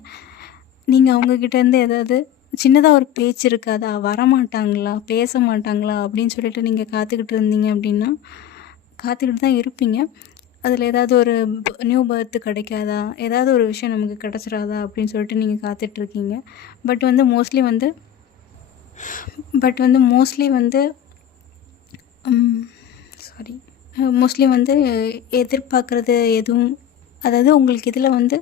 நீங்கள் அவங்கக்கிட்டேருந்து ஏதாவது சின்னதாக ஒரு பேச்சு இருக்காதா, வரமாட்டாங்களா, பேச மாட்டாங்களா அப்படின்னு சொல்லிட்டு நீங்கள் காத்துக்கிட்டு இருந்தீங்க அப்படின்னா, காத்துக்கிட்டு தான் இருப்பீங்க. அதில் ஏதாவது ஒரு நியூ பர்த் கிடைக்காதா, ஏதாவது ஒரு விஷயம் நமக்கு கிடச்சிராதா அப்படின்னு சொல்லிட்டு நீங்கள் காத்துட்ருக்கீங்க. பட் வந்து மோஸ்ட்லி வந்து மோஸ்ட்லி வந்து எதிர்பார்க்குறது எதுவும், அதாவது உங்களுக்கு இதில் வந்து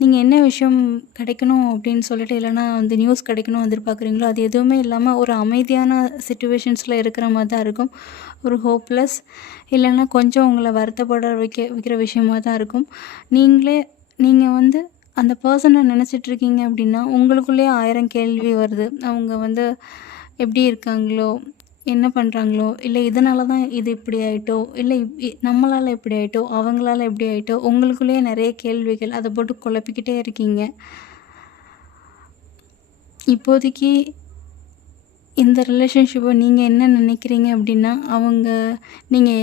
நீங்கள் என்ன விஷயம் கிடைக்கணும் அப்படின்னு சொல்லிட்டு, இல்லைனா வந்து நியூஸ் கிடைக்கணும் எதிர்பார்க்குறீங்களோ அது எதுவுமே இல்லாமல் ஒரு அமைதியான சிச்சுவேஷன்ஸில் இருக்கிற மாதிரி தான் இருக்கும். ஒரு ஹோப்லெஸ் இல்லைன்னா கொஞ்சம் உங்களை வருத்தப்பட வைக்கிற விஷயமாக தான் இருக்கும். நீங்கள் வந்து அந்த பர்சனை நினச்சிட்ருக்கீங்க அப்படின்னா உங்களுக்குள்ளேயே 1000 கேள்வி வருது. அவங்க வந்து எப்படி இருக்காங்களோ, என்ன பண்ணுறாங்களோ, இல்லை இதனால தான் இது இப்படி ஆயிட்டோ, இல்லை நம்மளால் இப்படி ஆயிட்டோ, அவங்களால இப்படி ஆயிட்டோ, உங்களுக்குள்ளேயே நிறைய கேள்விகள் அதை போட்டு குழப்பிக்கிட்டே இருக்கீங்க. இப்போதைக்கு இந்த ரிலேஷன்ஷிப்பை நீங்கள் என்ன நினைக்கிறீங்க அப்படின்னா, நீங்கள்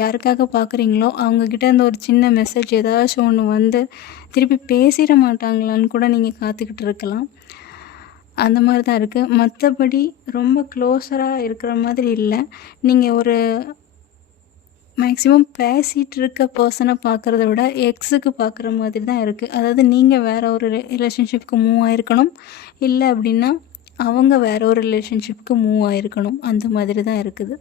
யாருக்காக பார்க்குறீங்களோ அவங்கக்கிட்ட இருந்து ஒரு சின்ன மெசேஜ் ஏதாச்சும் ஒன்று வந்து திருப்பி பேசிட மாட்டாங்களான்னு கூட நீங்கள் காத்துக்கிட்டு இருக்கலாம். அந்த மாதிரி தான் இருக்குது. மற்றபடி ரொம்ப க்ளோஸராக இருக்கிற மாதிரி இல்லை. நீங்கள் ஒரு மேக்ஸிமம் பேசிகிட்டு இருக்க பர்சனை பார்க்குறத விட எக்ஸுக்கு பார்க்குற மாதிரி தான் இருக்குது. அதாவது நீங்கள் வேறு ஒரு ரிலேஷன்ஷிப்புக்கு மூவ் ஆகிருக்கணும், இல்லை அப்படின்னா அவங்க வேறு ஒரு ரிலேஷன்ஷிப்புக்கு மூவ் ஆகிருக்கணும். அந்த மாதிரி தான் இருக்குது.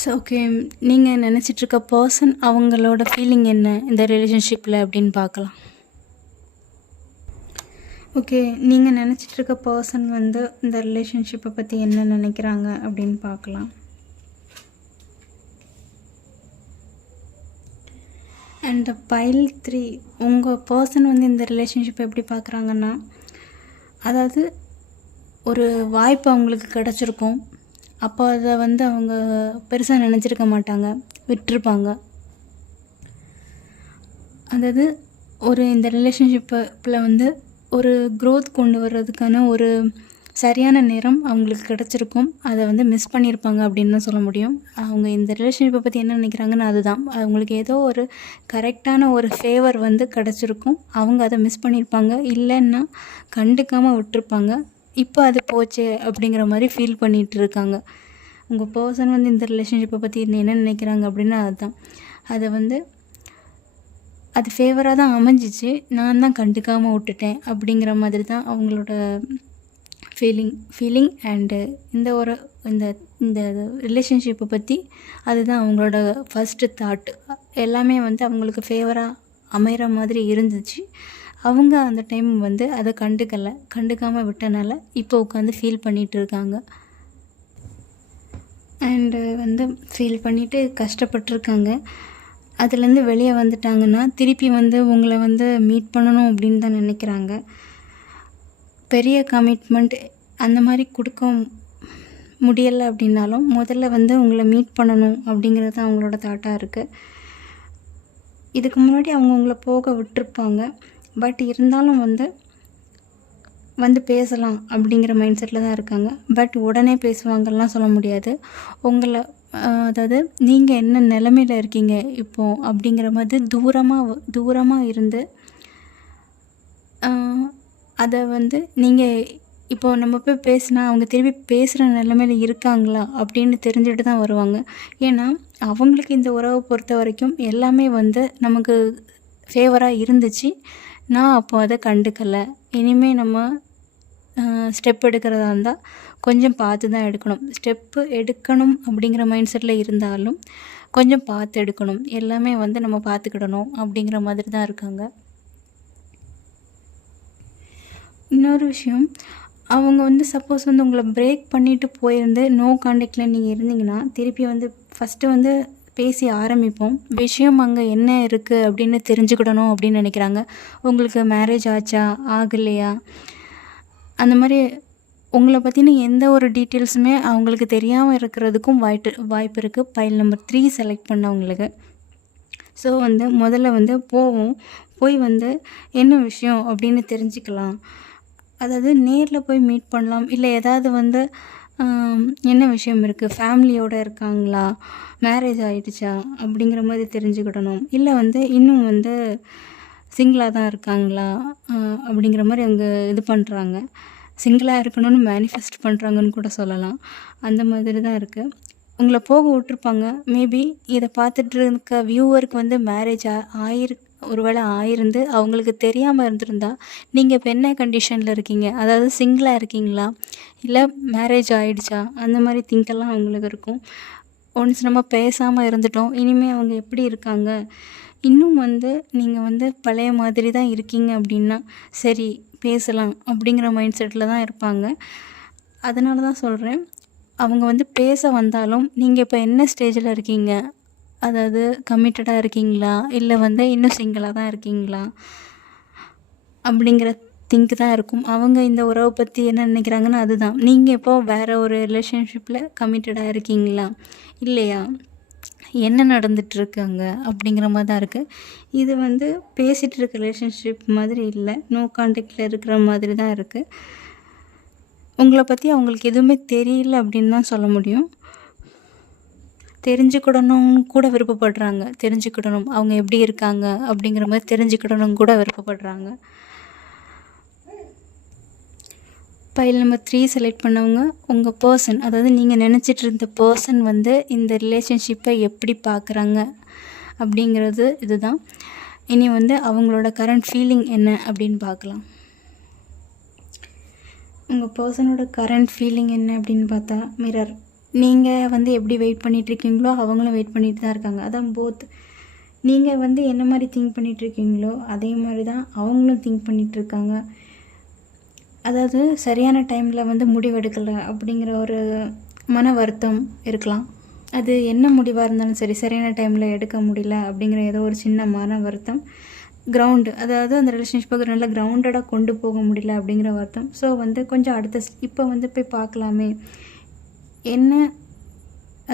ஸோ ஓகே, நீங்கள் நினச்சிட்ருக்க பர்சன் அவங்களோட ஃபீலிங் என்ன இந்த ரிலேஷன்ஷிப்பில் அப்படின்னு பார்க்கலாம். ஓகே, நீங்கள் நினச்சிட்ருக்க பர்சன் வந்து இந்த ரிலேஷன்ஷிப்பை பற்றி என்ன நினைக்கிறாங்க அப்படின்னு பார்க்கலாம். அண்ட் பைல் 3, உங்கள் பர்சன் வந்து இந்த ரிலேஷன்ஷிப்பை எப்படி பார்க்குறாங்கன்னா, அதாவது ஒரு வாய்ப்பு அவங்களுக்கு கிடச்சிருக்கும். அப்போ அதை வந்து அவங்க பெருசாக நினச்சிருக்க மாட்டாங்க, விட்டுருப்பாங்க. அதாவது இந்த ரிலேஷன்ஷிப்பில் வந்து ஒரு க்ரோத் கொண்டு வர்றதுக்கான ஒரு சரியான நேரம் அவங்களுக்கு கிடச்சிருக்கும். அதை வந்து மிஸ் பண்ணியிருப்பாங்க அப்படின்னு தான் சொல்ல முடியும். அவங்க இந்த ரிலேஷன்ஷிப்பை பற்றி என்ன நினைக்கிறாங்கன்னு அதுதான். அவங்களுக்கு ஏதோ ஒரு கரெக்டான ஒரு ஃபேவர் வந்து கிடச்சிருக்கும். அவங்க அதை மிஸ் பண்ணியிருப்பாங்க, இல்லைன்னா கண்டுக்காமல் விட்டுருப்பாங்க. இப்போ அது போச்சே அப்படிங்கிற மாதிரி ஃபீல் பண்ணிகிட்டு இருக்காங்க. உங்கள் பர்சன் வந்து இந்த ரிலேஷன்ஷிப்பை பற்றி என்ன நினைக்கிறாங்க அப்படின்னா அதுதான். அதை வந்து அது ஃபேவராக தான் அமைஞ்சிச்சு, நான் தான் கண்டுக்காமல் விட்டுட்டேன் அப்படிங்கிற மாதிரி தான் அவங்களோட ஃபீலிங் அண்டு இந்த ரிலேஷன்ஷிப்பை பற்றி அதுதான் அவங்களோட ஃபஸ்ட்டு தாட். எல்லாமே வந்து அவங்களுக்கு ஃபேவராக அமைகிற மாதிரி இருந்துச்சு. அவங்க அந்த டைம் வந்து அதை கண்டுக்காமல் விட்டனால இப்போ உட்காந்து ஃபீல் பண்ணிகிட்டு இருக்காங்க. அண்டு வந்து ஃபீல் பண்ணிவிட்டு கஷ்டப்பட்டுருக்காங்க. அதுலேருந்து வெளியே வந்துட்டாங்கன்னா திருப்பி வந்து உங்களை வந்து மீட் பண்ணணும் அப்படின்னு தான் நினைக்கிறாங்க. பெரிய கமிட்மெண்ட் அந்த மாதிரி கொடுக்க முடியலை அப்படின்னாலும் முதல்ல வந்து உங்களை மீட் பண்ணணும் அப்படிங்கிறது தான் அவங்களோட தாட்டாக இருக்குது. இதுக்கு முன்னாடி அவங்க உங்களை போக விட்டுருப்பாங்க. பட் இருந்தாலும் வந்து பேசலாம் அப்படிங்கிற மைண்ட் செட்டில் தான் இருக்காங்க. பட் உடனே பேசுவாங்கலாம் சொல்ல முடியாது. அதாவது நீங்கள் என்ன நிலமையில் இருக்கீங்க இப்போது அப்படிங்கிற மாதிரி தூரமாக இருந்து அதை வந்து நீங்கள் இப்போது நம்ம போய் பேசினா அவங்க திருப்பி பேசுகிற நிலமையில இருக்காங்களா அப்படின்னு தெரிஞ்சுட்டு தான் வருவாங்க. ஏன்னா அவங்களுக்கு இந்த உறவை பொறுத்த வரைக்கும் எல்லாமே வந்து நமக்கு ஃபேவராக இருந்துச்சு. நான் அப்போது அதை கண்டுக்கலை. இனிமேல் நம்ம ஸ்டெப் எடுக்கிறதா இருந்தால் கொஞ்சம் பார்த்து தான் எடுக்கணும். ஸ்டெப்பு எடுக்கணும் அப்படிங்கிற மைண்ட் செட்டில் இருந்தாலும் கொஞ்சம் பார்த்து எடுக்கணும். எல்லாமே வந்து நம்ம பார்த்துக்கிடணும் அப்படிங்கிற மாதிரி தான் இருக்காங்க. இன்னொரு விஷயம், அவங்க வந்து சப்போஸ் வந்து உங்களை பிரேக் பண்ணிவிட்டு போயிருந்து நோ கான்டாக்டில் நீங்கள் இருந்தீங்கன்னா திருப்பி வந்து ஃபஸ்ட்டு வந்து பேசி ஆரம்பிப்போம். விஷயம் அங்கே என்ன இருக்குது அப்படின்னு தெரிஞ்சுக்கிடணும் அப்படின்னு நினைக்கிறாங்க. உங்களுக்கு மேரேஜ் ஆச்சா ஆகலையா அந்த மாதிரி உங்களை பற்றின எந்த ஒரு டீட்டெயில்ஸுமே அவங்களுக்கு தெரியாமல் இருக்கிறதுக்கும் வாய்ப்பு இருக்குது பைல் நம்பர் 3 செலக்ட் பண்ணவங்களுக்கு. ஸோ வந்து முதல்ல வந்து போய் வந்து என்ன விஷயம் அப்படின்னு தெரிஞ்சுக்கலாம். அதாவது நேரில் போய் மீட் பண்ணலாம். இல்லை ஏதாவது வந்து என்ன விஷயம் இருக்குது, ஃபேமிலியோடு இருக்காங்களா, மேரேஜ் ஆகிடுச்சா அப்படிங்கிற மாதிரி தெரிஞ்சுக்கிடணும். இல்லை வந்து இன்னும் வந்து சிங்கிளாக தான் இருக்காங்களா அப்படிங்கிற மாதிரி அவங்க இது பண்ணுறாங்க. சிங்கிளாக இருக்கணும்னு மேனிஃபெஸ்ட் பண்ணுறாங்கன்னு கூட சொல்லலாம். அந்த மாதிரி தான் இருக்குது. உங்களை போக விட்டுருப்பாங்க. மேபி இதை பார்த்துட்டு இருக்க வியூவருக்கு வந்து மேரேஜ் ஒரு வேளை ஆயிருந்து அவங்களுக்கு தெரியாமல் இருந்திருந்தா நீங்கள் இப்போ என்ன கண்டிஷனில் இருக்கீங்க, அதாவது சிங்கிளாக இருக்கீங்களா இல்லை மேரேஜ் ஆகிடுச்சா அந்த மாதிரி திங்கெல்லாம் அவங்களுக்கு இருக்கும். ஒன்ஸ் நம்ம பேசாமல் இருந்துட்டோம், இனிமேல் அவங்க எப்படி இருக்காங்க, இன்னும் வந்து நீங்கள் வந்து பழைய மாதிரி தான் இருக்கீங்க அப்படின்னா சரி பேசலாம் அப்படிங்கிற மைண்ட் செட்டில் தான் இருப்பாங்க. அதனால தான் சொல்கிறேன், அவங்க வந்து பேச வந்தாலும் நீங்கள் இப்போ என்ன ஸ்டேஜில் இருக்கீங்க, அதாவது கமிட்டடாக இருக்கீங்களா இல்லை வந்து இன்னும் சிங்கிளாக தான் இருக்கீங்களா அப்படிங்கிற திங்க் தான் இருக்கும். அவங்க இந்த உறவை பற்றி என்ன நினைக்கிறாங்கன்னா அதுதான். நீங்கள் இப்போது வேறு ஒரு ரிலேஷன்ஷிப்பில் கமிட்டடாக இருக்கீங்களா இல்லையா, என்ன நடந்துகிட்ருக்காங்க அப்படிங்கிற மாதிரி தான் இருக்குது. இது வந்து பேசிகிட்டு இருக்க ரிலேஷன்ஷிப் மாதிரி இல்லை, நோ கான்டாக்டில் இருக்கிற மாதிரி தான் இருக்குது. உங்களை பற்றி அவங்களுக்கு எதுவுமே தெரியல அப்படின்னு தான் சொல்ல முடியும். தெரிஞ்சுக்கிடணும் கூட விருப்பப்படுறாங்க. தெரிஞ்சுக்கிடணும் அவங்க எப்படி இருக்காங்க அப்படிங்கிற மாதிரி தெரிஞ்சுக்கிடணும் கூட விருப்பப்படுறாங்க. பைல் நம்பர் 3 செலக்ட் பண்ணவங்க உங்கள் பர்சன், அதாவது நீங்கள் நினச்சிட்டு இருந்த பர்சன் வந்து இந்த ரிலேஷன்ஷிப்பை எப்படி பார்க்குறாங்க அப்படிங்கிறது இதுதான். இனி வந்து அவங்களோட கரண்ட் ஃபீலிங் என்ன அப்படின்னு பார்க்கலாம். உங்கள் பர்சனோட கரண்ட் ஃபீலிங் என்ன அப்படின்னு பார்த்தா மிரர். நீங்கள் வந்து எப்படி வெயிட் பண்ணிகிட்ருக்கீங்களோ அவங்களும் வெயிட் பண்ணிட்டு தான் இருக்காங்க. அதான் போத். நீங்கள் வந்து என்ன மாதிரி திங்க் பண்ணிகிட்ருக்கீங்களோ அதே மாதிரி தான் அவங்களும் திங்க் பண்ணிகிட்ருக்காங்க. அதாவது சரியான டைமில் வந்து முடிவெடுக்கலை அப்படிங்கிற ஒரு மன வருத்தம் இருக்கலாம். அது என்ன முடிவாக இருந்தாலும் சரி, சரியான டைமில் எடுக்க முடியல அப்படிங்கிற ஏதோ ஒரு சின்ன மன வருத்தம். கிரவுண்டு, அதாவது அந்த ரிலேஷன்ஷிப்பை நல்லா கிரவுண்டடாக கொண்டு போக முடியல அப்படிங்கிற வருத்தம். ஸோ வந்து கொஞ்சம் இப்போ வந்து போய் பார்க்கலாமே என்ன,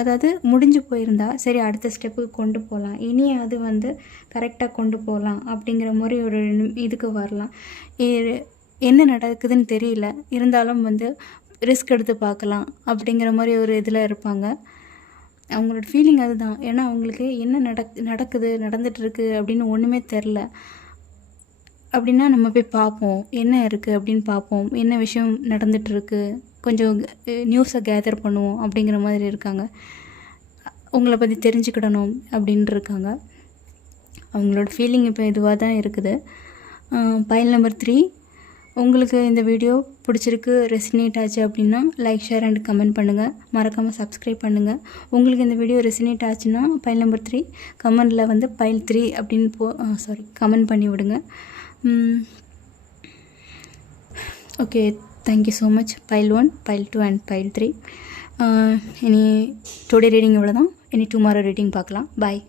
அதாவது முடிஞ்சு போயிருந்தா சரி அடுத்த ஸ்டெப்புக்கு கொண்டு போகலாம், இனி அது வந்து கரெக்டாக கொண்டு போகலாம் அப்படிங்கிற மாதிரி ஒரு இதுக்கு வரலாம். என்ன நடக்குதுன்னு தெரியல, இருந்தாலும் வந்து ரிஸ்க் எடுத்து பார்க்கலாம் அப்படிங்கிற மாதிரி ஒரு இதில் இருப்பாங்க. அவங்களோட ஃபீலிங் அதுதான். ஏன்னா அவங்களுக்கு என்ன நடந்துகிட்ருக்கு அப்படின்னு ஒன்றுமே தெரில. அப்படின்னா நம்ம போய் பார்ப்போம், என்ன இருக்குது அப்படின்னு பார்ப்போம், என்ன விஷயம் நடந்துகிட்ருக்கு, கொஞ்சம் நியூஸை கேதர் பண்ணுவோம் அப்படிங்கிற மாதிரி இருக்காங்க. உங்களை பற்றி தெரிஞ்சுக்கிடணும் அப்படின்னு இருக்காங்க. அவங்களோட ஃபீலிங் இப்போ இதுவாக தான் இருக்குது. பைல் நம்பர் 3, உங்களுக்கு இந்த வீடியோ பிடிச்சிருக்கு, ரெசினேட் ஆச்சு அப்படின்னா லைக், ஷேர் அண்ட் கமெண்ட் பண்ணுங்கள். மறக்காமல் சப்ஸ்கிரைப் பண்ணுங்கள். உங்களுக்கு இந்த வீடியோ ரெசினேட் ஆச்சுன்னா பைல் நம்பர் 3 கமெண்டில் வந்து பைல் 3 அப்படின்னு கமெண்ட் பண்ணி விடுங்க. Okay, thank you so much. File 1, file 2 and file 3. இனி டுடே ரீடிங் இவ்வளோ தான். இனி டுமாரோ ரீடிங் பார்க்கலாம். பாய்.